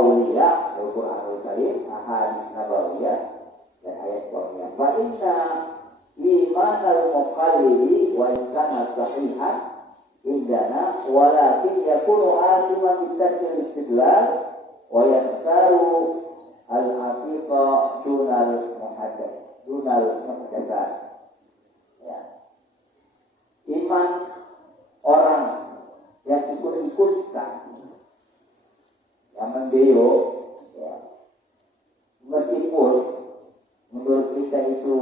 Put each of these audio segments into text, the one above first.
qauliyah, Al-Qur'anul Karim, ahadits nabawiyah dan ayat qauliyah. Wa inna imanal muqallidi wa in kana sahihan indana walakin yakunu atiman bitarkil istidlal wa yaqtaru al-aqiqa dunal muhaddatsat. Ya. Iman orang yang ikut-ikutkan yang membeo, ya, meskipun menurut kita itu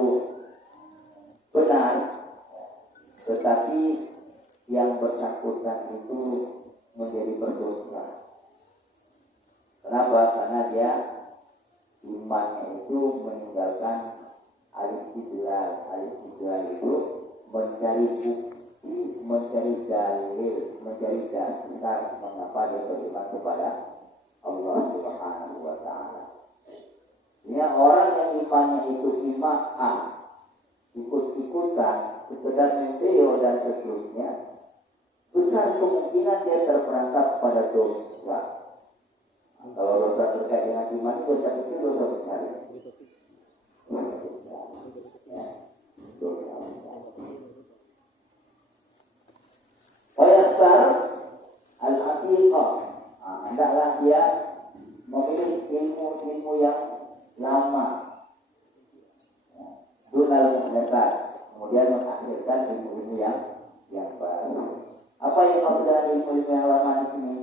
benar, tetapi yang bersangkutan itu menjadi berdosa. Kenapa? Karena dia imannya itu meninggalkan al-istidlal. Al-istidlal itu mencari bukti, mencari dalil, mencari dasar mengapa dia beriman kepada Allah Subhanahu wa Ta'ala. Ya, orang yang imannya itu ima'ah, ikut-ikutan, sekedar membeo dan seterusnya, besar kemungkinan dia terperangkap pada dosa. Kalau dosa terkait dengan iman, dosa kecil, dosa besar. Ya, dosa besar. Wayasar al-aqiqah. Hendaklah dia memilih ilmu-ilmu yang lama, dunal muhdatsat, kemudian mengakhirkan ilmu-ilmu yang baru. Apa yang maksud dengan ilmu-ilmu yang lama di sini?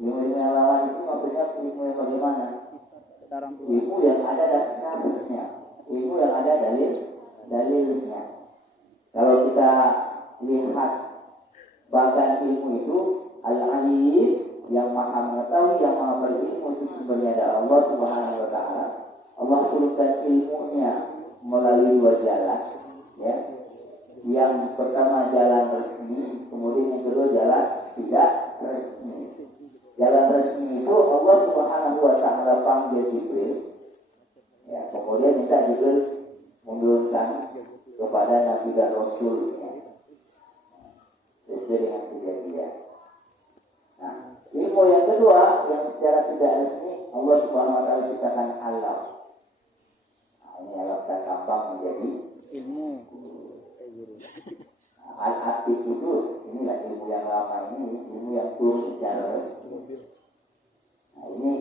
Ilmu-ilmu yang lama itu maksudnya ilmu yang bagaimana? Ilmu yang ada dasarnya, ilmu yang ada dalilnya. Kalau kita lihat bahkan ilmu itu al-alim, yang maha mengetahui, yang maha berilmu, itu sumbernya ada Allah Subhanahu wa Ta'ala. Allah turunkan ilmunya melalui dua jalan, ya. Yang pertama jalan resmi, kemudian yang kedua jalan tidak resmi. Jalan resmi itu Allah Subhanahu wa Ta'ala panggil Jibril, ya, kemudian minta Jibril menurunkan kepada Nabi dan Rasulnya sesuai dengan kejadian. Nah, ilmu yang kedua yang secara tidak resmi Allah Subhanahu wa Ta'ala ciptakan alam. Nah, ini alam dan gampang menjadi ilmu. Al-Atik itu inilah ilmu yang lama ini, ilmu yang turun secara resmi. Nah, ini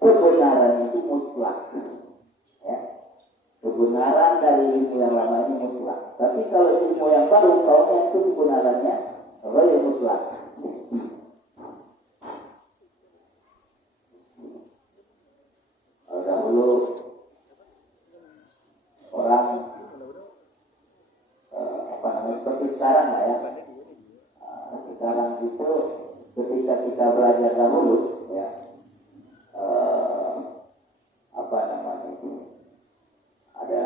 kebenaran itu mutlak, ya. Kebenaran dari ilmu yang lama ini mutlak. Tapi kalau ilmu yang baru, kalau itu kebenarannya kalau yang mutlak. Kalau dahulu orang seperti sekarang lah ya. Sekarang itu ketika kita belajar dahulu, ya, ada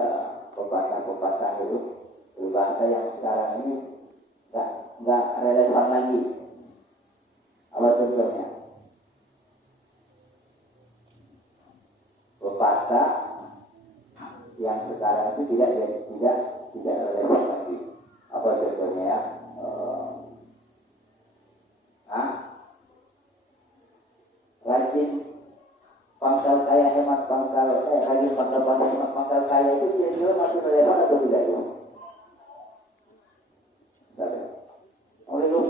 pepatah itu berbahasa yang sekarang ini nggak relevan lagi. Apa contohnya? Pepatah yang sekarang itu tidak relevan lagi. Apa contohnya ya? Rajin pangkal kaya hemat pangkal rajin pangkal pandai hemat pangkal kaya itu kira-kira masih relevan atau tidak ya? Oleh lu.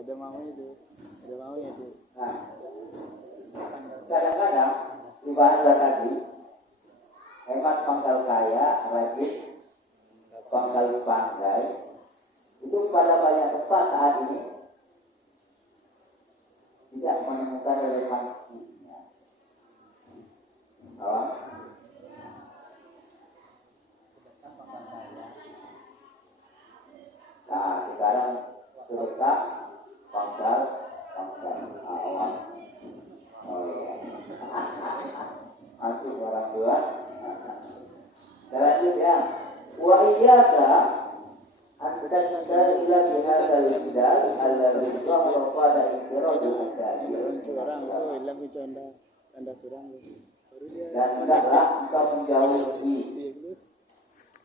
Ada maunya tuh. Nah, kadang-kadang di bahasa tadi hemat pangkal kaya, rajin pangkal pandai, itu pada banyak tempat saat ini tidak menemukan relevansinya. Nah, sekarang sedekah pangkal awal. Oh iya. Masuk orang tua. Kita lanjut ya. Wa iyyaka an tasdal ila bihadzal bidal alladhi dhahara pada infiradul hadari. Orang itu hilang canda surang. Dan hendaklah engkau menjauhi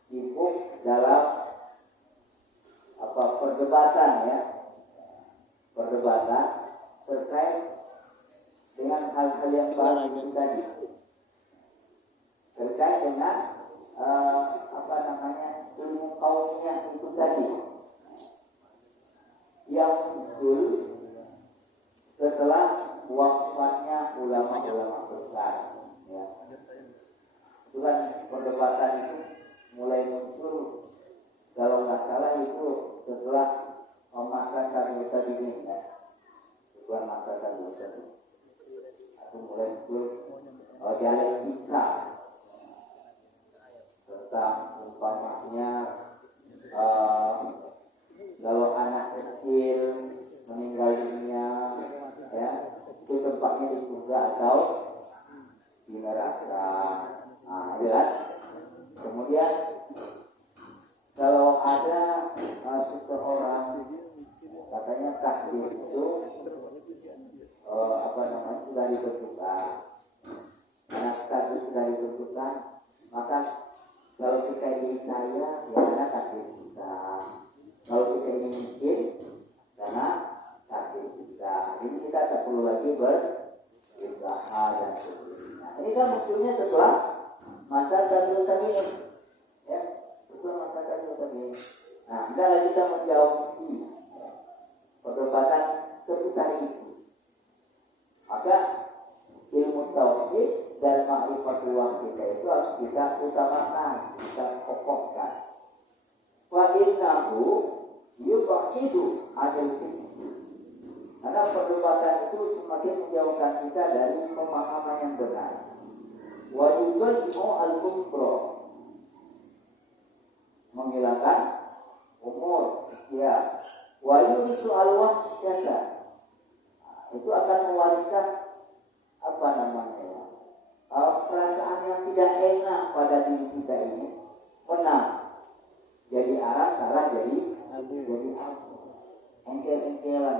sibuk dalam perdebatan ya, perdebatan terkait dengan hal-hal yang baru tadi, terkait dengan ilmu kaumnya itu tadi yang muncul setelah wafatnya ulama-ulama besar ya. Itu kan perdebatan itu mulai muncul kalau nggak salah itu setelah masa Karya ini ya, setelah masa Karya itu mulai muncul dialektika tentang umpamanya kalau anak kecil meninggal dunia ya, itu tempatnya di surga atau di neraka. Nah, jelas. Kemudian kalau ada seseorang katanya takdir itu sudah ditentukan, anak takdir sudah ditentukan, maka kalau kita ingin kaya ya karena takdir kita, kalau kita ingin miskin karena takdir kita. Jadi kita tak perlu lagi berusaha dan sebagainya. Ini kan munculnya setelah masa tabi'in ya. Nah, hendaklah kita menjauhi perdebatan seputar itu. Maka ilmu tauhid dan ma'rifatullah kita itu harus kita utamakan, kita kokohkan. Wa innahu yubahidu adil fikih. Karena perdebatan itu semakin menjauhkan kita dari pemahaman yang benar. Wa yubahidu al-kufra, menghilangkan umur ya. Wa yurisu al-wahsyata, itu akan mewariskan perasaan yang tidak enak pada diri kita ini, menang jadi arah, salah jadi abu, engkel-engkelan.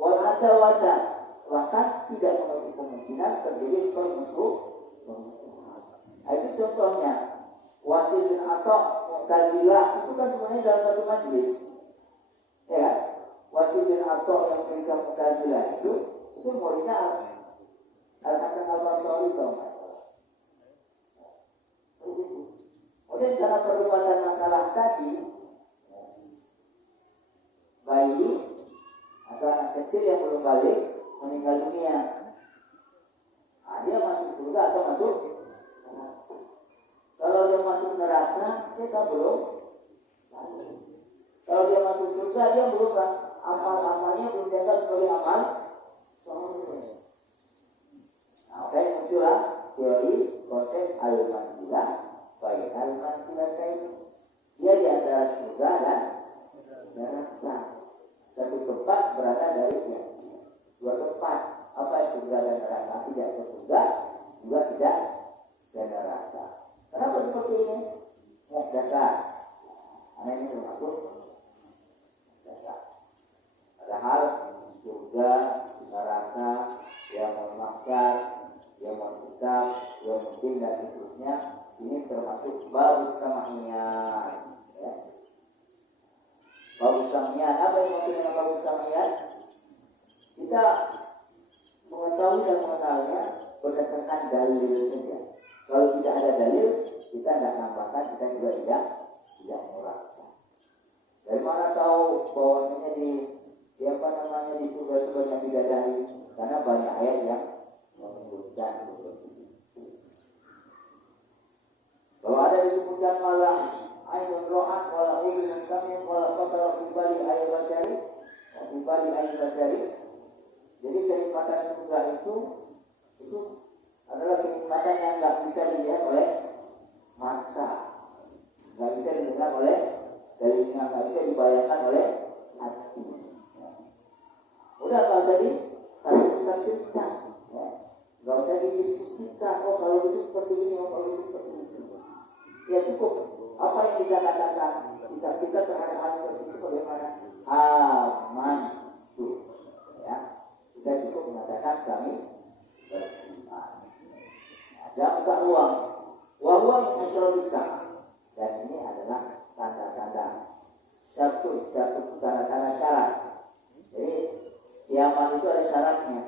Wal adawata, bahkan tidak menutup kemungkinan terjadi permusuhan. Itu contohnya. Wasilin atau Mu'tazilah itu kan semuanya dalam satu majlis ya. Wasilin atau yang mereka Mu'tazilah itu muridnya Al-Hasan Al-Basri dong. Kemudian karena perdebatan masalah tadi, bayi atau anak kecil yang belum balik meninggal dunia, dia masuk surga atau masuk? Kalau dia masuk neraka, kita belum. Kalau dia masuk surga, dia belum. Amal-amalnya belum dianggap sebagai amal. Nah, makanya muncullah teori konsep al-manzilah, baik al-manzilah ini. Dia di antara surga dan neraka. Satu tempat berada dari dia. Dua tempat. Apa surga dan neraka? Tidak ke surga, juga tidak ke neraka. Kenapa seperti ini? Ya, dasar. Karena ini termasuk dasar. Padahal surga, neraka, yang memakan, yang menghisab, yang mungkin dan seterusnya, ini termasuk babus samahiyat. Ya. Babus samahiyat, apa yang maksud dengan babus samahiyat? Kita mengetahui dan mengenalnya berdasarkan dalil saja. Kalau tidak ada dalil, kita tidak nambahkan, kita juga tidak mengurangkan. Dari mana tahu bahwasanya di surga-surga yang bidadari? Karena banyak ayat yang menyebutkan bahwa ada disebutkan malah ainun ro'at wala udhun sami'un wala qatara fi bali Bali Ain Badari. Jadi kenikmatan surga itu adalah kenikmatan yang nggak bisa dilihat oleh mata, nggak bisa didengar oleh telinga, nggak bisa dibayangkan oleh hati. Udah kalau tadi kita cerita, nggak usah didiskusikan. Oh kalau itu seperti ini, oh kalau itu seperti itu. Ya cukup. Apa yang kita katakan, kita terhadap hal seperti itu bagaimana? Aman tuh, ya. Kita cukup mengatakan kami beriman. Ada buka ruang, ruang yang bisa. Dan ini adalah tanda-tanda satu tanda-tanda syarat. Jadi kiamat itu ada syaratnya.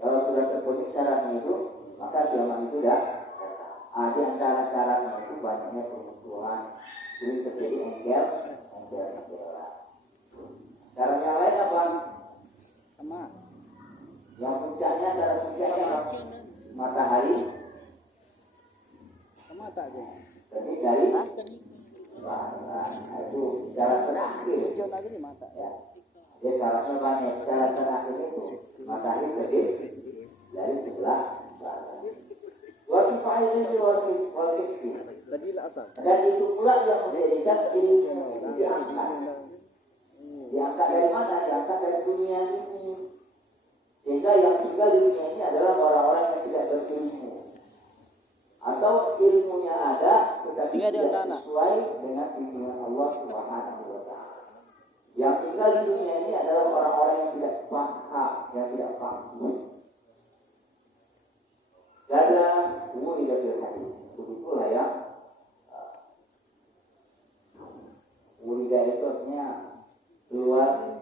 Kalau sudah terpenuhi syaratnya itu, maka kiamat itu dah. Di antara syaratnya itu banyaknya permusuhan, jadi terjadi engkel. Syarat yang lain apa? Sama. Yang puncaknya, syarat puncaknya matahari. Sama tak aja. Tapi dari itu syarat terakhir. Hijau lagi di mata. Ya. Jadi syaratnya banyak. Syarat terakhir itu matahari terbit dari sebelah barat. Waktu fa'ilnya waktu Tadi lah asal. dan itu pula yang menjadikan ilmu itu diangkat dari mana? Diangkat dari dunia ini. Sehingga yang tinggal di dunia ini adalah orang-orang yang tidak berilmu, atau ilmunya ada tetapi tidak sesuai dengan pimpinan Allah Subhanahu wa Ta'ala. Yang tinggal di dunia ini adalah orang-orang yang tidak paham, yang tidak paham. Ada wujud dari hadis. Begitulah ya. Wujud itu artinya keluar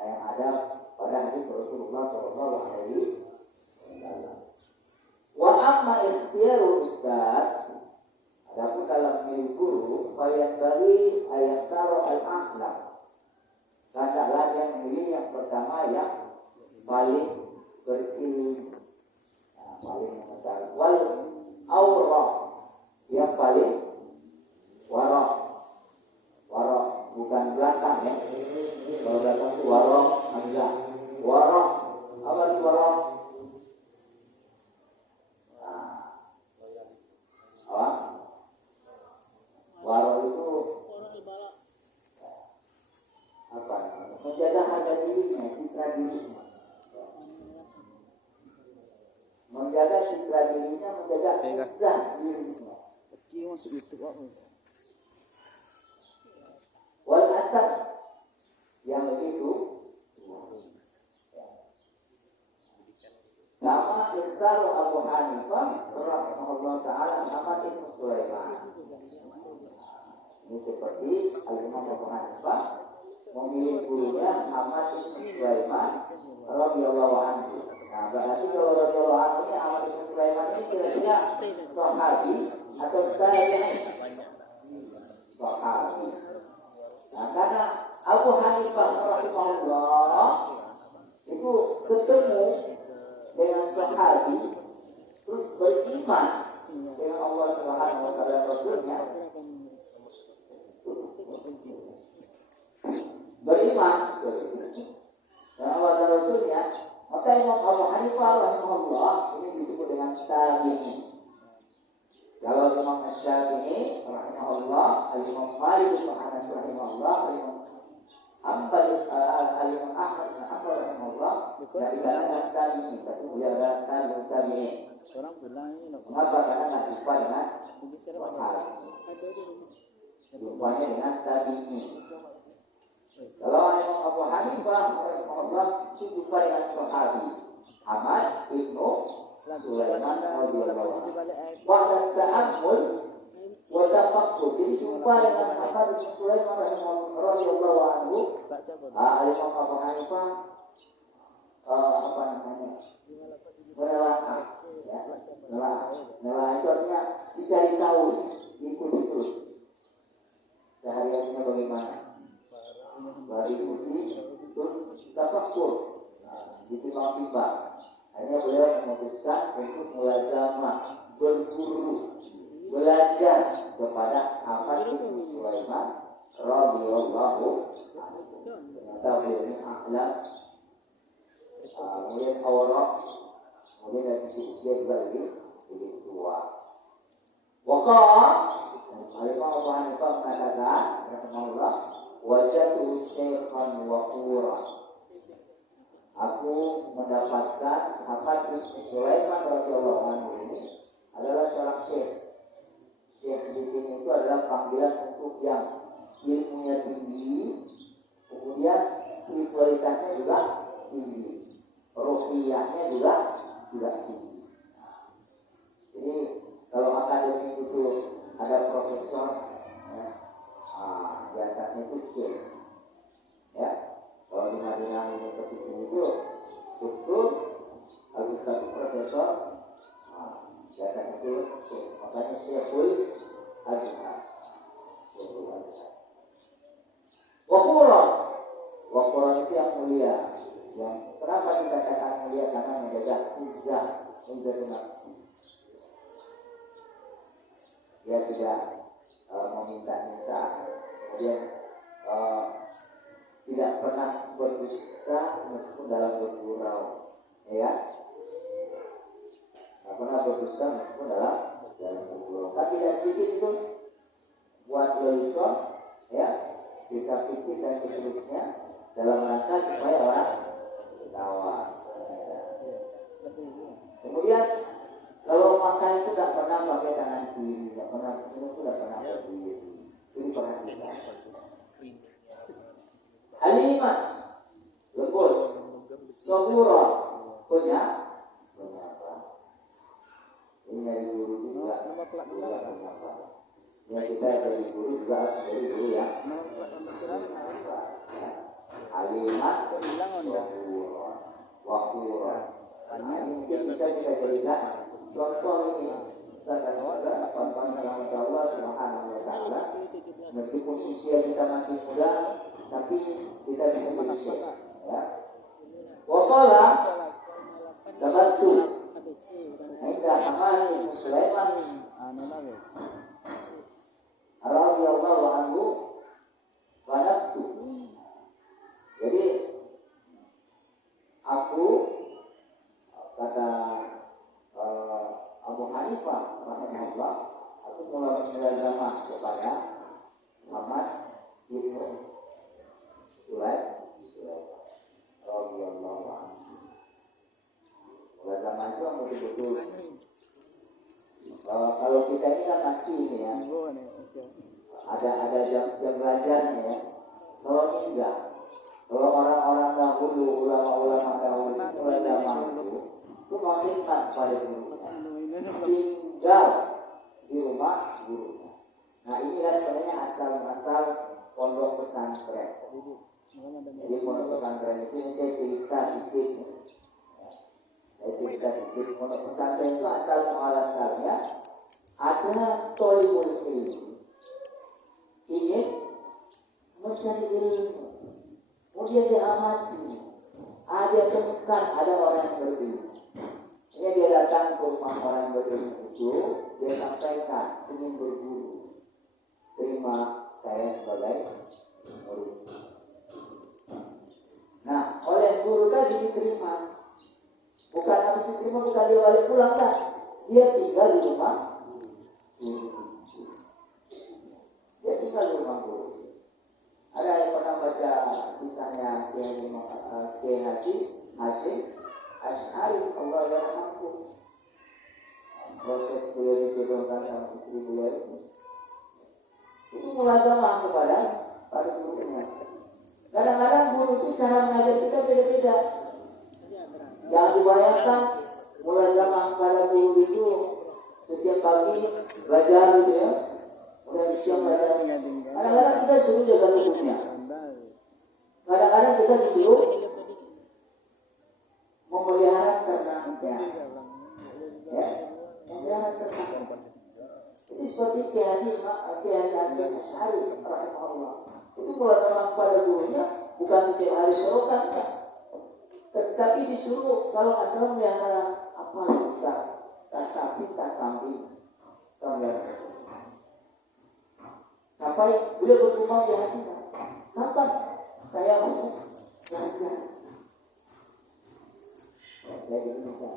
yang ada pada hadis Rasulullah Shallallahu Alaihi Wasallam. Wa amma ikhtiaru ustaz, adapun dalam milih guru, ayat bagi ayat taro al-akhlak. Hendaklah yang memilih yang pertama yang paling berilmu. Paling mengetahui wal aurah yang paling warok bukan belakang ya. Kalau belakang itu warok enggak warok apa itu warok? Apa? Warok itu apa? Menjaga harga dirinya, citra dirinya. Menjaga citra dirinya, menjaga izah dirinya. Kaki masuk YouTube apa? Wal asad yang begitu. Nama Iqtaru Abu Hanifah rahimahullah ta'ala Ahmad ibn Sulaiman. Ini seperti Al-Imam Abu Hanifah memilih gurunya Ahmad ibn Sulaiman radhiyallahu anhu. Nah, berarti kalau radhiyallahu anhu ini Ahmad ibn Sulaiman ini kira-kira sahabi atau tabi'in? Sahabi. Nah, karena Abu Hanifah rahimahullah itu ketemu dengan sahabi terus beriman dengan Allah Subhanahu wa taala Rasulnya, beriman dengan Allah dan Rasulnya, maka Imam Abu Hanifah rahimahullah ini disebut dengan tabi'in. Kalau Imam Syafi'i rahimahullah, Imam Malik bin Anas rahimahullah, Imam Al-Imam Ahmad bin Hanbal rahimahullah, dari kalangan tabi'in, tapi beliau adalah tabi'in. Orang bilang ini Mengapa? Karena nggak jumpa dengan sahabat, jumpanya dengan tabi'in. Kalau Imam Abu Hanifah rahimahullah itu jumpa dengan sahabi Ahmad bin Sulaiman radhiyallahu anhu. Wa ta'ammul wa tafakkur. Jadi jumpa dengan Ahmad bin Sulaiman radhiyallahu anhu. Imam Abu Hanifah apa namanya? Menelaah, ya. Menelaah itu artinya dicari tahu, ikuti terus. Sehari-harinya bagaimana? Ikuti terus tafakkur. Ditimbang-timbang. Hanya beliau memutuskan untuk mulazamah, berburu, belajar kepada Ahmad bin Sulaiman radhiyallahu anhu. Dengan kata beliau ini a'lam, kemudian awraq, kemudian dari sisi usia juga lebih tua. Waqa'a Al-Imam Abu Hanifah mengatakan rahimahullah, wajatu syaikhan waqura. Aku mendapatkan Muhammad bin Sulaiman radhiyallahu anhu ini adalah seorang syekh. Syekh di sini itu adalah panggilan untuk yang ilmunya tinggi, kemudian spiritualitasnya juga tinggi, ruhiyahnya juga tinggi. Jadi kalau akademik itu ada profesor, ya, di atasnya itu syekh, ya. Kalau di Madinah University itu doktor, habis satu profesor, di atasnya itu syekh. Makanya Syekhul Azhar. Waqura itu yang mulia. Yang kenapa dikatakan mulia? Karena menjaga izzah nafsi. Dia tidak meminta-minta, kemudian tidak pernah berdusta meskipun dalam bergurau, ya. Tidak pernah berdusta meskipun dalam bergurau. Tapi tidak sedikit itu buat lelucon, ya, bisa pikir dan seterusnya dalam rangka supaya orang ketawa. Kemudian kalau makan itu tidak pernah pakai tangan kiri, tidak pernah minum itu tidak pernah berdiri. Ini perhatikan. Halimah, lembut, sabura, punya apa? Ini dari guru juga punya apa? Yang kita dari guru juga dari guru ya. Halimah, sabura, waqura. Ini mungkin bisa kita jadikan contoh ini. Kita katakan apa Allah Subhanahu wa taala, meskipun usia kita masih muda, tapi kita bisa bersyukur, ya. Waqala tabattus inda amali Sulaiman radhiyallahu anhu wa nafsu. Jadi aku, kata Abu Hanifah rahimahullah, aku mulai mulazamah kepada Muhammad bin Sulaiman radhiyallahu anhu. Mulazamah itu betul-betul kalau kita ini kan masih ini ya, ada jam belajarnya ya. Kalau ini enggak, kalau orang-orang dahulu, ulama-ulama dahulu itu mulazamah itu menghormat pada guru, tinggal di rumah gurunya. Nah inilah sebenarnya asal pondok pesantren. Jadi pondok pesantren itu, ini saya cerita sedikit. Pondok pesantren itu asal muasalnya ada tolibul ilmu, ingin mencari ilmu, kemudian dia amati, dia temukan ada orang yang berilmu. Ini dia datang ke rumah orang yang berilmu itu, dia sampaikan ingin berguru, terima saya sebagai murid. Nah, oleh guru tadi diterima. Bukan habis diterima, bukan dia balik pulang, kan? Dia tinggal di rumah guru. Dia tinggal di rumah guru. Ada yang pernah baca kisahnya Kiai Haji Hasyim Asy'ari, Allah yarhamhu. Proses beliau dijodohkan sama istri beliau itu mulazamah kepada para gurunya. Kadang-kadang guru itu cara mengajar kita beda-beda. Yang dibayangkan mulazamah kepada guru itu setiap pagi belajar gitu ya, udah siang belajar. Kadang-kadang kita suruh jaga tubuhnya. Kadang-kadang kita disuruh memelihara ternaknya, ya, memelihara ternak. Jadi seperti Kiai Hasyim Asy'ari rahimahullah. Itu mulazamah kepada gurunya bukan setiap hari sorotan, ya. Tetapi disuruh kalau nggak salah melihara apa kita, tak sapi, tak kambing, sampai beliau bergumam di hatinya, kapan saya mau belajar. Saya ini kan.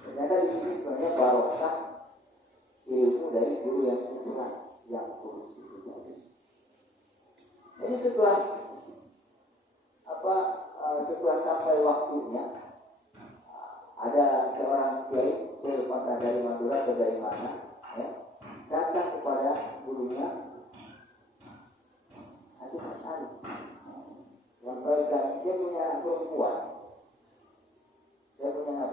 Ternyata di sini sebenarnya barokah ilmu dari guru yang ikhlas, yang tulus itu tadi. Jadi setelah setelah sampai waktunya, ada seorang kiai, entah dari Madura atau dari mana, ya, datang kepada gurunya, Haji Mas'ali, menyampaikan, saya punya anak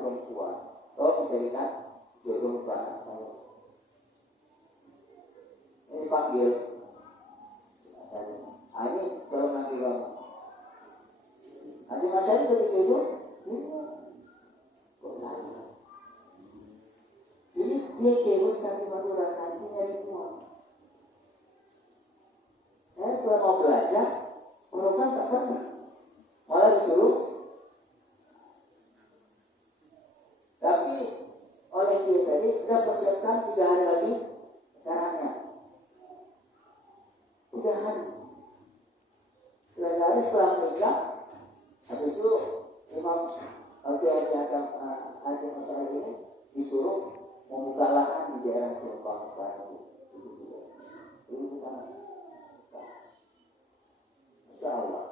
perempuan, tolong mencarikan jodoh untuk anak saya. Ini panggil, ini calon nanti kamu. Haji Mas'ali ketika itu, kok saya? Jadi dia kewes nanti Madura santinya di rumah. Saya setelah mau belajar, orang tak pernah. Malah disuruh. Tapi oleh dia tadi sudah persiapkan 3 hari lagi caranya. Udah hari. 3 hari setelah menikah, habis itu Imam Al-Qiyai Hasyim Masyarakat ini disuruh membuka lahan di daerah Jombang sekarang. Itu sangat. Insya Allah.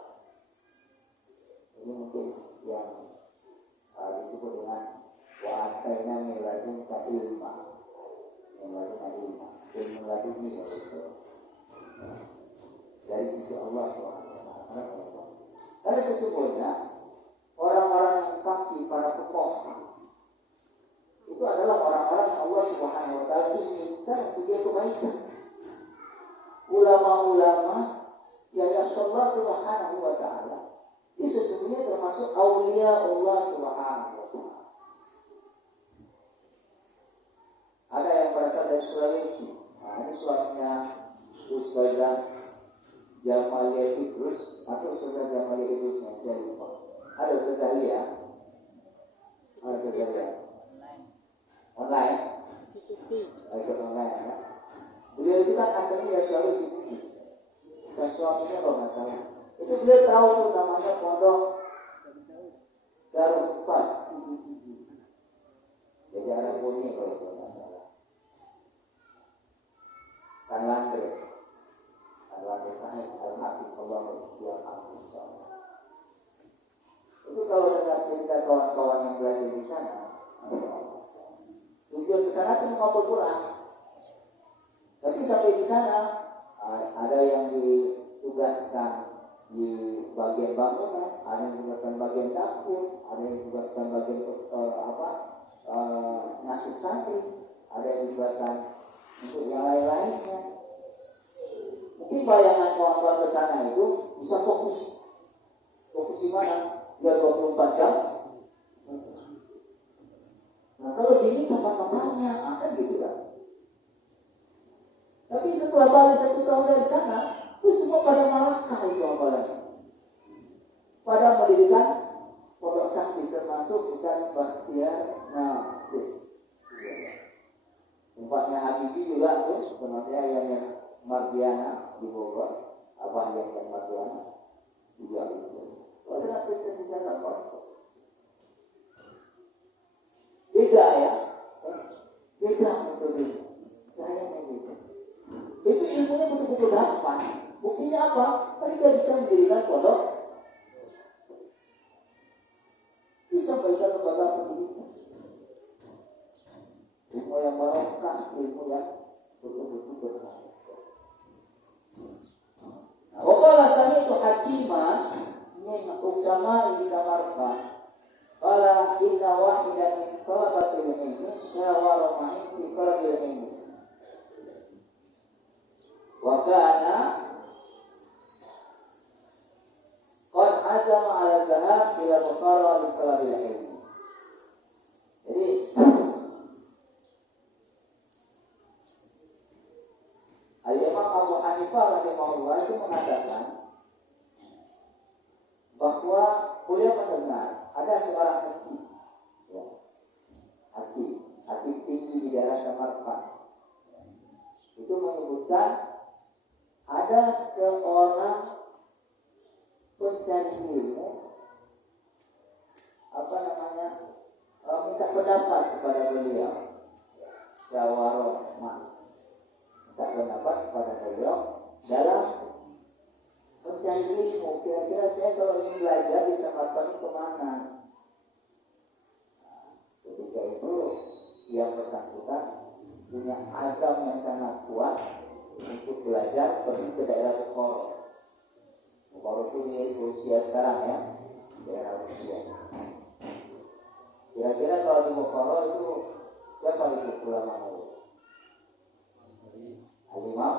Ini mungkin yang disebut dengan wa'ataina min ladunka ilma. Ilmu laduni itu. Dari sisi Allah SWT. Karena sesungguhnya orang-orang yang fakih, para pemohon itu adalah orang-orang yang Allah Subhanahu wa taala inginkan untuk dia kebaikan. Ulama-ulama yang Allah Subhanahu wa taala itu sesungguhnya termasuk aulia Allah Subhanahu wa taala. Ada yang berasal dari Sulawesi. Nah, ini suaminya Ustazah Jamalia Idrus atau Ustazah Jamalia Idrusnya, saya lupa. Ada Ustazah Lia. Online. Ikut online ya. Beliau itu kan aslinya dari Sulawesi. Dan suaminya kalau nggak salah. Itu beliau tahu tuh namanya pondok Darul Pas. Jadi Arab Bumi kalau saya nggak salah. Kan Landre Sahih Al-Hafiz Allah Al-Hafiz. Itu kalau dengar cerita kawan-kawan yang belajar di sana, tujuan ke sana itu menghafal Quran. Tapi sampai di sana ada yang ditugaskan di bagian bangunan, ada yang ditugaskan bagian dapur, ada yang ditugaskan bagian ngasuh santri, ada yang ditugaskan untuk yang lain-lainnya. Mungkin bayangan kawan-kawan ke sana itu bisa fokus di mana? Ya 24 jam. Nah kalau gini kapan-kapannya akan gitu kan. Tapi setelah balik 1 tahun dari sana, itu semua pada Malaka itu apalagi. Pada mendirikan pondok takbir termasuk Ustaz Bahtiar Nasir. Tempatnya Habibie juga tuh, tempatnya yang Mardiana di Bogor, Abah yang Mardiana juga itu. Kalau dengan cerita-cerita kosong. Beda ya. Beda metode. Kayaknya gitu. Itu ilmunya betul-betul dapat. Buktinya apa? Mereka bisa mendirikan pondok. Bisa berikan lembaga pendidikan. Ilmu yang barokah, ilmu yang betul-betul berharga. Nah, wakala sami itu Hakimah min ukama Samarqand. Qala inna wahidan min talabatil ilmi syawara ma'i fi talabil ilmi. Wa kana qad azama ala dhahab ila Bukhara li talabil ilmi. Jadi Al-Imam Abu Hanifah rahimahullah itu mengatakan bahwa beliau mendengar ada seorang hakim, ya, hakim tinggi di daerah Samarkand, itu menyebutkan ada seorang mencari ilmu, minta pendapat kepada beliau, syawarah, minta pendapat kepada beliau dalam mencari ilmu. Kira-kira saya kalau ingin belajar di Samarkand ini kemana? Ketika itu yang bersangkutan punya azam yang sangat kuat untuk belajar pergi ke daerah Bukhara. Bukhara itu di Rusia sekarang ya, daerah Rusia. Kira-kira kalau di Bukhara itu siapa itu ulama itu? Al-Imam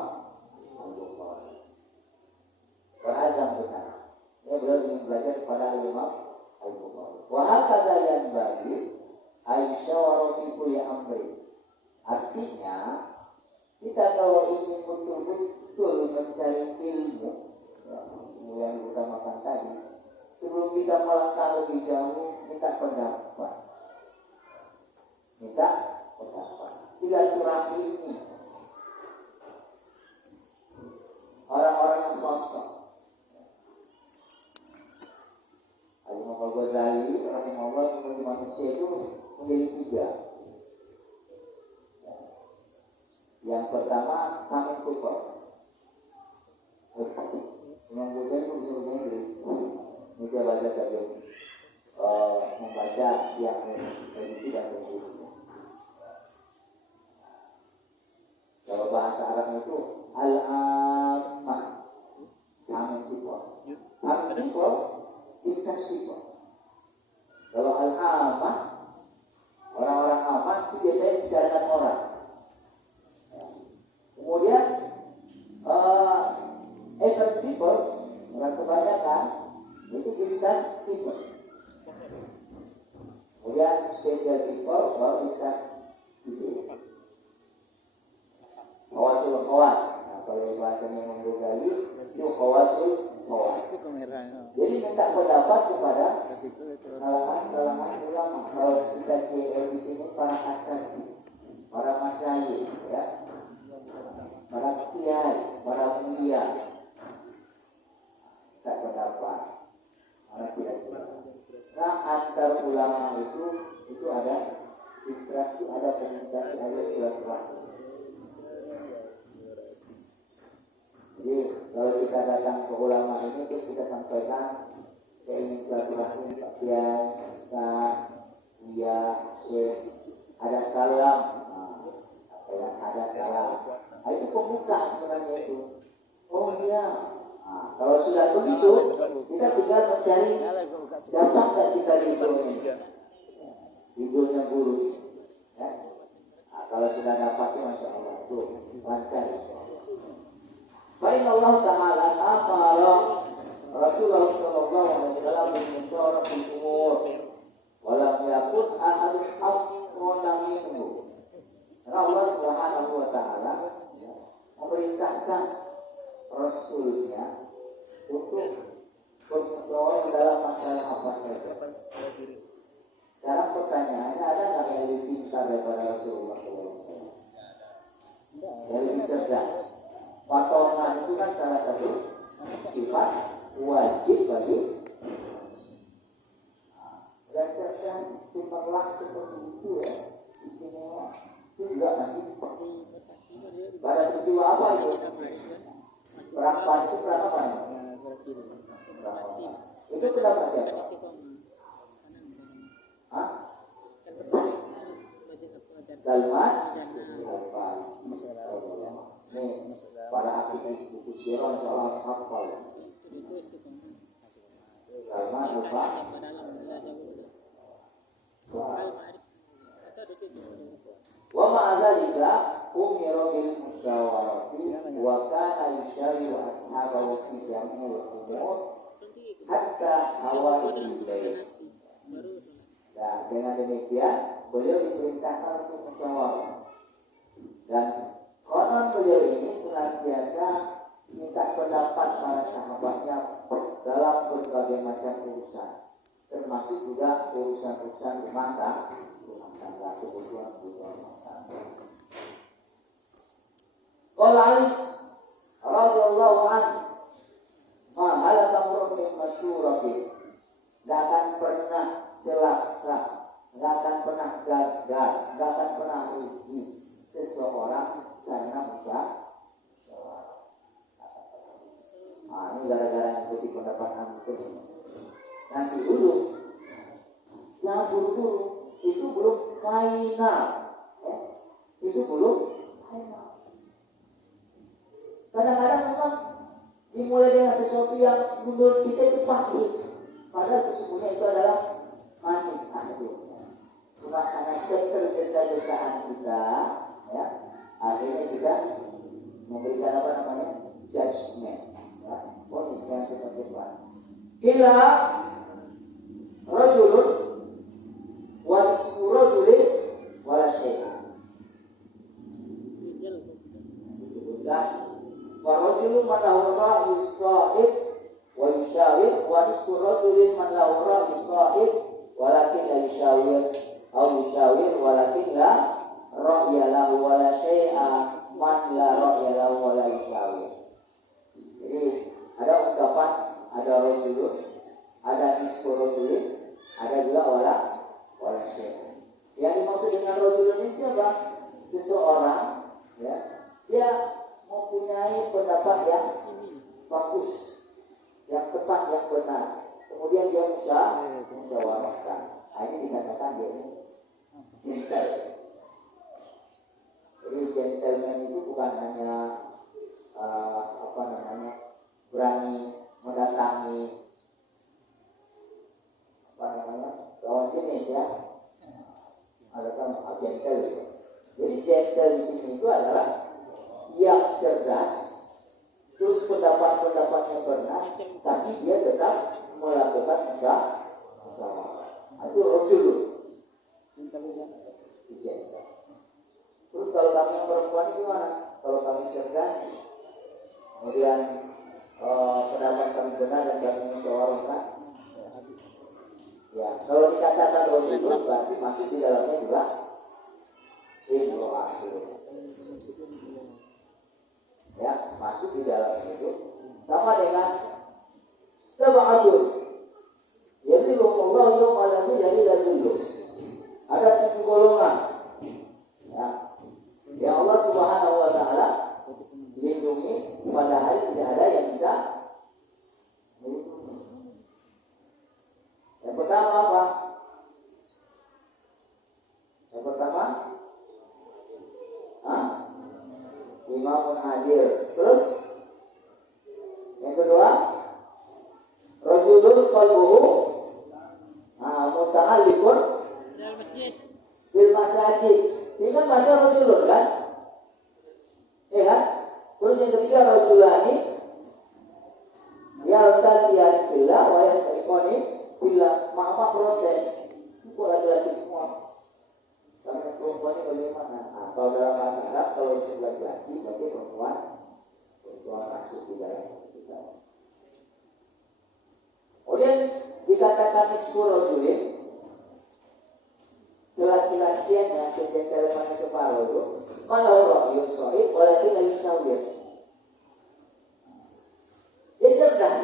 Al-Bukhari. Berazam ke sana. Dia beliau ingin belajar kepada Al-Imam Al-Bukhari. Wa hakadha yanbaghi aysyawaru fi kulli amri. Artinya kita kalau ingin betul-betul mencari ilmu yang diutamakan tadi, sebelum kita melangkah lebih jauh, minta pendapat. Silaturahmi ini orang-orang yang kosong. Al-Imam Al-Ghazali rahimahullah menurut manusia itu menjadi 3. Yang pertama, kami kufur. Imam Ghazali itu bisa bahasa Inggris. Ini saya baca tadi, membaca yang edisi bahasa Inggris. Kalau bahasa Arab itu al-ammah, common people. Common people, discuss people. Kalau al-ammah, orang-orang aman itu biasanya bicarakan orang. Kemudian expert people, orang kebanyakan itu discuss people. Kemudian special people baru discuss people. Khawasul khawas. Nah, kalau bahasanya Imam Ghazali itu khawasul khawas. Jadi minta pendapat kepada kalangan ulama. Kalau kita di sini para asatidz, para masyayikh, ya, para kiai, para mulia, minta pendapat. Nah, antar ulama itu ada interaksi, ada komunikasi, ada silaturahmi. Jadi kalau kita datang ke ulama ini terus kita sampaikan saya ingin silaturahmi Pak Kiai, Ustaz, Buya, Syekh, ada salam, ada salam. Nah, itu pembuka sebenarnya itu. Oh iya. Nah, kalau sudah begitu kita tinggal mencari dapat nggak kita lidahnya guru. Ya? Nah, kalau sudah dapatnya masya Allah itu lancar. Baik Allah Taala amara Rasulullah Sallallahu Alaihi Wasallam mengincar umur, walam yakun ahadun afqona minhu. Karena Allah Subhanahu Wa Taala memerintahkan Rasulnya untuk berbicara dalam masalah apa saja. Sekarang pertanyaannya, ada nggak yang lebih pintar daripada Rasulullah SAW? Yang lebih cerdas. Patongan itu kan salah satu sifat wajib bagi dan cerdas cemerlang seperti itu ya, istimewa. Itu juga masih seperti pada peristiwa apa itu? Perang Badar itu perang apa ya? Itu kenapa siapa? Hah? Salman Al-Farisi. Para aktivis itu siapa soal hafal? Salman Al-Farisi. Wa ma'adzalika umira bil musyawarati wa kana yushawiru ashabahu fi jami'il umur hatta hawaijil bait. Dan dengan demikian beliau diperintahkan untuk musyawarah. Dan konon beliau ini senantiasa minta pendapat para sahabatnya dalam berbagai macam urusan, termasuk juga urusan-urusan rumah tangga, kebutuhan rumah tangga. Qala Ali radhiyallahu anhu, ma halaka murmin masyhur khotib, nggak akan pernah celaka, nggak akan pernah gagal, nggak akan pernah rugi seseorang karena musyawarah. Nah, ini gara-gara ikuti pendapat antum. Nanti dulu, jangan buru-buru, itu belum final, ya? Itu belum final. Kadang-kadang memang dimulai dengan sesuatu yang menurut kita itu pahit, padahal sesungguhnya itu adalah manis akhirnya. Cuma karena ketergesa-gesaan kita, ya, akhirnya kita memberikan apa namanya judgment, ya, ponis yang seperti itu. Ila rajulun wa ismu rajulin wala syai'an. Disebutkan wa rajulun man lahu ra'yu sha'ib wa yushawir wa ismu rajulin man lahu ra'yu sha'ib walakin la yushawir aw yushawir walakin la ra'ya lahu wala syai'a man la ra'ya lahu wala yushawir. Jadi ada ungkapan, ada rajulun, ada ismu rajulin, ada juga wala syai'a. Yang dimaksud dengan rajulun ini siapa? Seseorang, ya, dia mempunyai pendapat yang bagus, yang tepat, yang benar. Kemudian dia musyawarahkan. Nah, ini dikatakan dia ini gentle. Jadi gentleman itu bukan hanya berani mendatangi lawan jenis, ya. Ada sama gentle. Jadi gentle di sini itu adalah yang cerdas, terus pendapat-pendapatnya benar, tapi dia tetap melakukan musyawarah. Itu rojul. Terus kalau kami yang perempuan itu gimana? Kalau kami cerdas, kemudian pendapat kami benar dan kami musyawarahkan, ya, kalau dikatakan rojul berarti masuk di dalamnya juga imro'atun. Ya, masuk di dalam itu sama dengan sab'atun yazilluhumullahu yawma la zilla illa. Ada 7 golongan, ya, yang Allah Subhanahu wa taala lindungi pada hari tidak ada yang bisa melindungi. Yang pertama apa? Yang pertama imamun hadir. Terus yang kedua rajulun qalbuhu muta'alliqun bil masjid. Ini kan bahasa rajulun kan? Ya kan? Terus yang ketiga rajulani yalsaqiyani billah wa yaqini billah. Mama protes. Itu laki-laki semua. Karena perempuan ini bagaimana? Nah, kalau dalam bahasa Arab, kalau disebut laki-laki, berarti perempuan masuk di dalam kita. Kemudian dikatakan iskurojulin, kelaki-lakiannya, kejengkelannya separuh itu, kalau ro'yun so'ib, walaupun lagi syawir. Dia cerdas,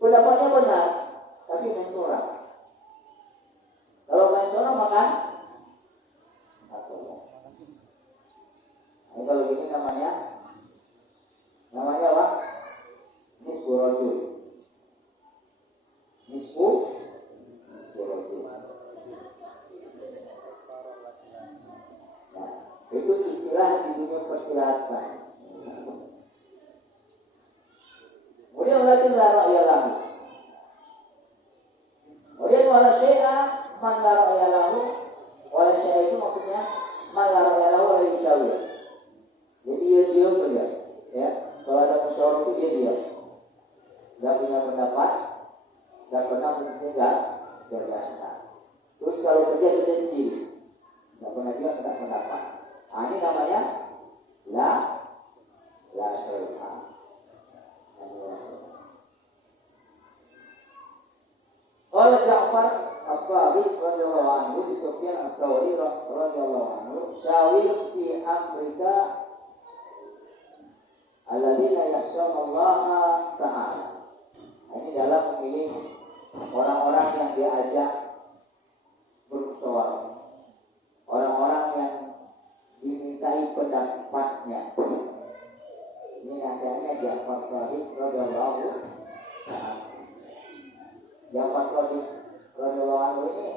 pendapatnya benar, tapi main sorak. Kalau main sorak maka ini kalau gini namanya apa? Nisfu rajul. Nisfu rajul. Nah, itu istilah di dunia persilatan. Kemudian lakin la ra'ya lahu. Kemudian wala syai'a man la ra'ya lahu. Wala syai'a itu maksudnya man la ra'ya lahu wala yusyawir. Jadi dia diam aja, ya. Kalau ada musyawarah itu dia diam, nggak punya pendapat, nggak pernah punya gagasan. Terus kalau kerja sendiri, nggak pernah juga punya pendapat. Nah, ini namanya la syai'a. Qala Ja'far As-Sadiq radhiyallahu anhu di Sufyan Ats-Tsauri radhiyallahu anhu, syawir fi amrika alladzina yakhshawna Allah ta'ala. Ini dalam memilih orang-orang yang diajak bermusyawarah, orang-orang yang dimintai pendapatnya. Ini nasihatnya Ja'far Shadiq radhiyallahu anhu. Ja'far Shadiq radhiyallahu anhu ini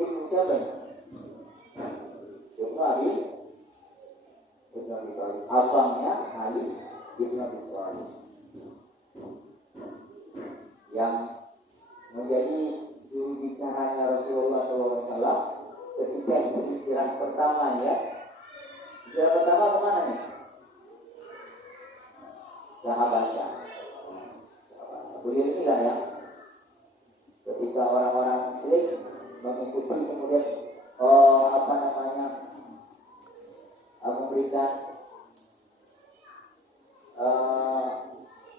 ibnu siapa? Ibnu Abi Thalib, abangnya Ali ibnu Abi Thalib, yang menjadi juru bicaranya Rasulullah SAW ketika hijrah pertama ya. Hijrah pertama kemana nih? Ke Habasyah. Beliau inilah ya, ketika orang-orang Muslim mengikuti kemudian memberikan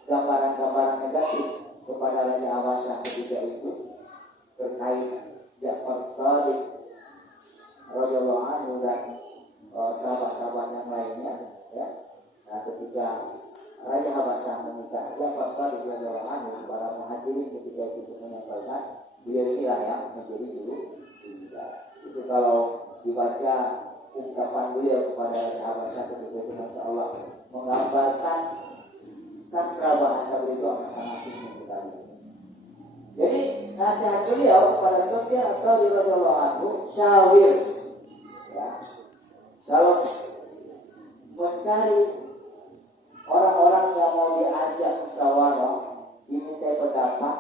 gambaran-gambaran negatif kepada Raja Habasyah ketika itu terkait Ja'far Shadiq radhiyallahu anhu dan sahabat-sahabat yang lainnya ya. Nah, ketika Raja Habasyah meminta Ja'far Shadiq radhiyallahu anhu, para muhajirin ketika itu menyampaikan, beliau inilah yang menjadi juru bicara. Itu kalau dibaca ungkapan beliau kepada Raja Habasyah ketika itu, masya Allah, menggambarkan sastra bahasa beliau sangat tinggi sekali. Jadi nasihat beliau kepada Sufyan Ats-Tsauri radhiyallahu anhu, syawir ya, kalau mencari orang-orang yang mau diajak musyawarah, dimintai pendapat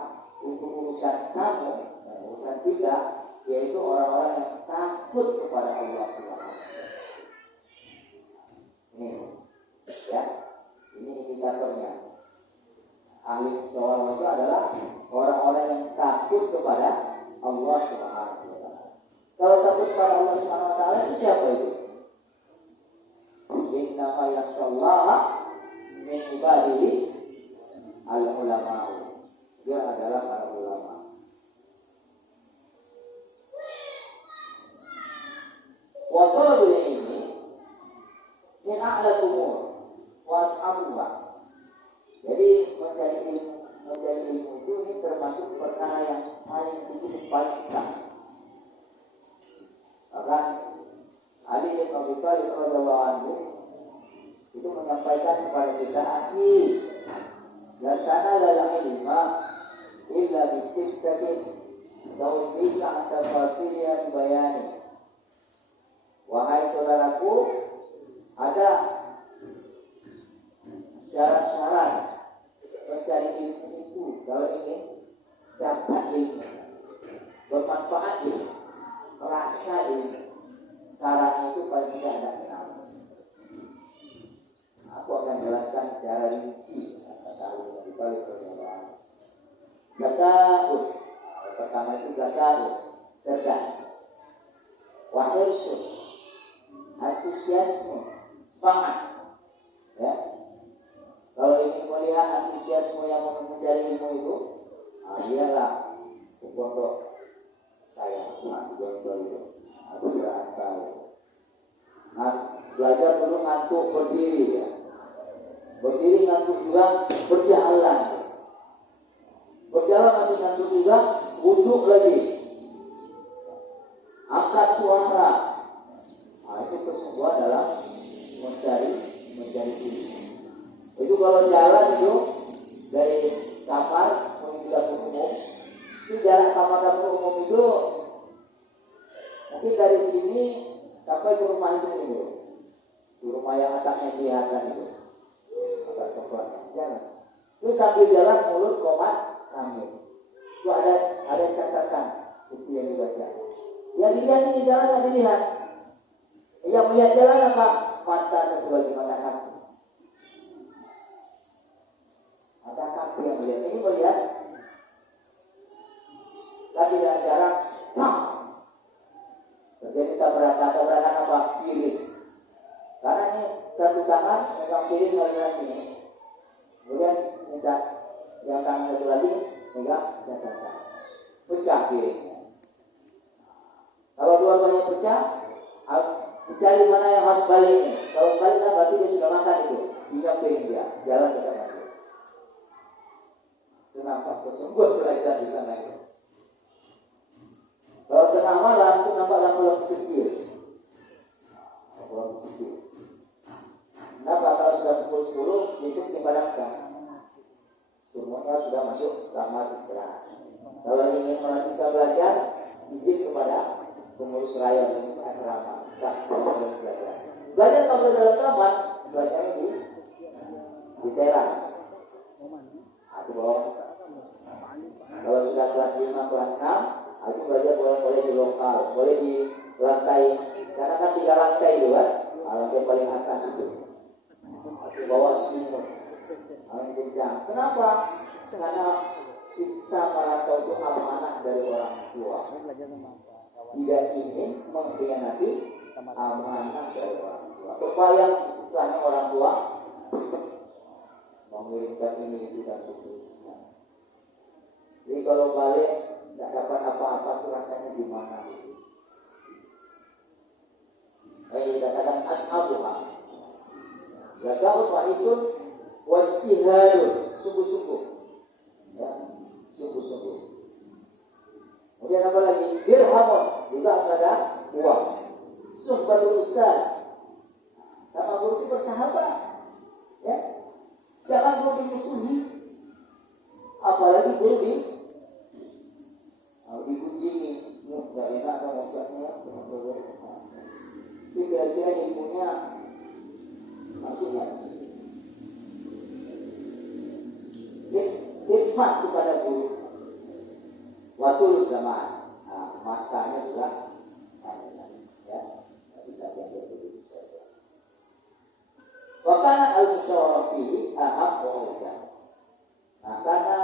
untuk urusan kamu, urusan kita, yaitu orang-orang yang takut kepada Allah Subhanahu. Ini ya, ini indikatornya. Ahli musyawarah itu adalah orang-orang yang takut kepada Allah Subhanahu wa taala. Kalau takut kepada Allah Subhanahu wa taala itu siapa itu? Innama yakhshallaha min ibadihi al-ulama. Dia adalah para ulama. Wa talabul ilmi min a'la umur was'abuha. Jadi mencari ilmu itu ini termasuk perkara yang paling tinggi, paling utama. Bahkan Ali bin Abi Thalib radhiyallahu anhu itu menyampaikan kepada kita, akhi, la tanala ilma illa bisittatin tawbika tafasiliya bayani. Wahai saudaraku, ada syarat-syarat mencari ilmu itu. Kalau ini dapat ilmu, bermanfaat ilmu, merasa ilmu, syaratnya itu paling tidak ada kenal. Aku akan jelaskan secara rinci. Zaka'ud, pertama itu zaka'ud, cerdas. Wahirsun, antusiasme, semangat. Ya. Kalau ingin melihat antusiasme yang mencari ilmu itu, dialah ke pondok saya, aku berasa. Belajar dulu ngantuk berdiri ya. Berdiri ngantuk juga, berjalan. Berjalan masih ngantuk juga, duduk lagi. Angkat suara. Nah, itu kesemua dalam mencari ilmu. Itu kalau jalan itu dari kamar menuju dapur umum, itu jalan kamar dapur umum itu mungkin dari sini sampai ke rumah itu nih, di rumah yang atasnya kelihatan itu. Jalan. Terus sambil jalan mulut komat kami. Itu ada catatan itu yang dibaca. Yang dilihat ini jalan nggak dilihat. Yang melihat jalan apa? Mata satu lagi, mata kaki. Mata kaki yang melihat. Ini melihat. Tapi dengan jarak, terjadi tabrakan apa? Piring. Karena ini satu tangan megang piring lagi ini. Kemudian minta yang tangan satu lagi megang catatan. Pecah piringnya. Kalau dua-duanya pecah, dicari mana yang harus balik. Kalau balik kan berarti dia sudah makan itu. Ingat piring dia, jalan ke tempat. Itu nampak sembuh belajar di sana itu. Kalau tengah malam itu nampak lampu kecil. Lampu kecil. Kenapa kalau sudah pukul 10 listrik dipadamkan? Semuanya sudah masuk kamar istirahat. Kalau ingin melanjutkan belajar, izin kepada pengurus raya, pengurus asrama. Tak boleh belajar. Belajar kalau dalam kamar, belajarnya di teras. Atau kalau sudah kelas 5, kelas 6, aku belajar boleh di lokal, boleh di lantai. Karena kan 3 lantai itu kan, lantai paling atas itu. Aku bawa selimut, angin kencang. Kenapa? Karena kita merantau itu amanah dari orang tua. Tidak ingin mengkhianati amanah dari orang tua. Upaya misalnya orang tua mengirimkan ini itu dan seterusnya. Jadi kalau balik tidak dapat apa-apa itu rasanya gimana? Ini dikatakan ashabuha. Zakatun wa isun wastiharun, sungguh-sungguh. Ya, sungguh-sungguh. Kemudian apa lagi? Dirhamun, juga ada uang. Suhbatul ustaz, sama guru itu bersahabat. Ya, jangan guru dimusuhi. Apalagi guru digunjingi. Nggak enak atau ngocoknya. Tapi kira-kira ilmunya maksudnya khidmat kepada guru. Waktu zaman, masanya juga ya, bisa diambil begitu saja. Wakana al-musyawarah fihi aham wa awjah. Karena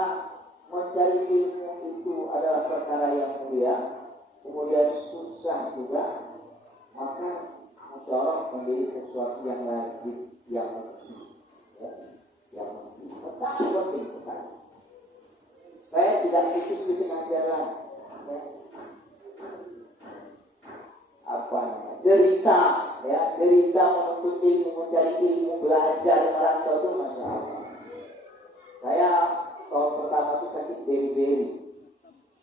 mencari ilmu itu adalah perkara yang mulia, kemudian susah juga, maka musyawarah menjadi sesuatu yang lazim, yang mesti, ya, yang mesti. Sangat penting sekali. Supaya tidak putus di tengah jalan, ya. Apa namanya? Derita, ya, derita menuntut ilmu, mencari ilmu, belajar, merantau itu masya Allah. Saya tahun pertama itu sakit beri-beri,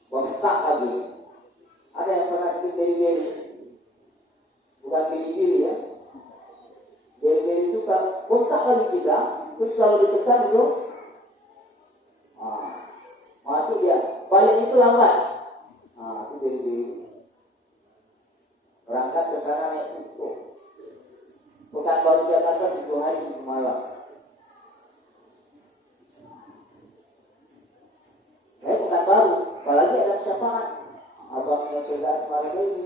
bengkak lagi. Ada yang pernah sakit beri-beri? Bukan beri-beri ya. Beri-beri itu kan bengkak lagi kita, terus kalau ditekan itu, masuk dia, balik itu lambat. Itu beri-beri. Berangkat ke sana naik busuk. Bukan baru Jakarta 7 hari 7 malam. Bukan baru, apalagi ada syafaat. Abangnya Saudara Semarang ini,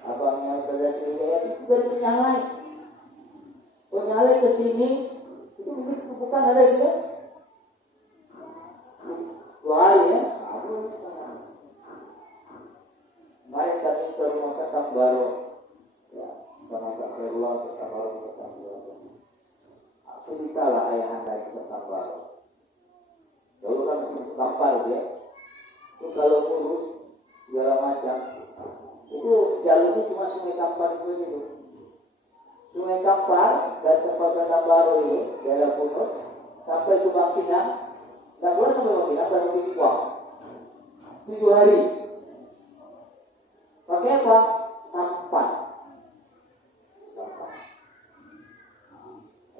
abangnya Saudara Sriwijaya itu dari penyalai. Penyalai ke sini, itu mungkin bukan ada dia. 2 hari ya. Kemarin kami ke rumah sakit baru, ya, sama Sakrullah, Sakit baru, Sakit baru. Ceritalah ayahanda di Sakit baru. Dulu kan masih kapal ya. Itu kalau urus segala macam, itu jalurnya cuma Sungai Kampar itu aja tuh. Sungai Kampar dari tempat Sakit baru itu, daerah Punut, sampai ke Bangkinang, nggak boleh sampai Bangkinang, baru di Kuang. 7 hari. Pakai apa? Sampan.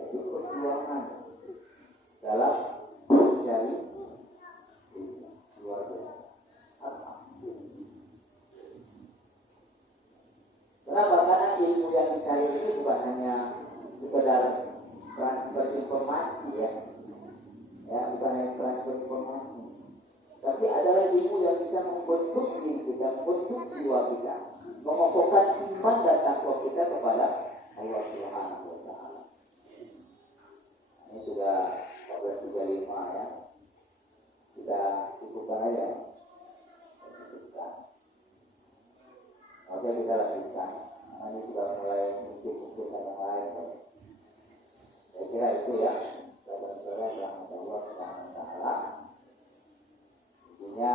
Itu perjuangan dalam mencari luar biasa. Kenapa? Karena ilmu yang dicari ini bukan hanya sekedar transfer informasi ya, bukan hanya transfer informasi. Tapi adalah ilmu yang bisa membentuk diri kita, membentuk jiwa kita, mengokohkan iman dan takwa kita kepada Allah Subhanahu wa Ta'ala. Ini sudah 14.35 ya. Kita cukupkan aja. Oke, kita lanjutkan. Ini sudah mulai mungkin yang lain. Saya kira itu ya. Saudara-saudara yang rahmat Allah Subhanahu wa Ta'ala. Intinya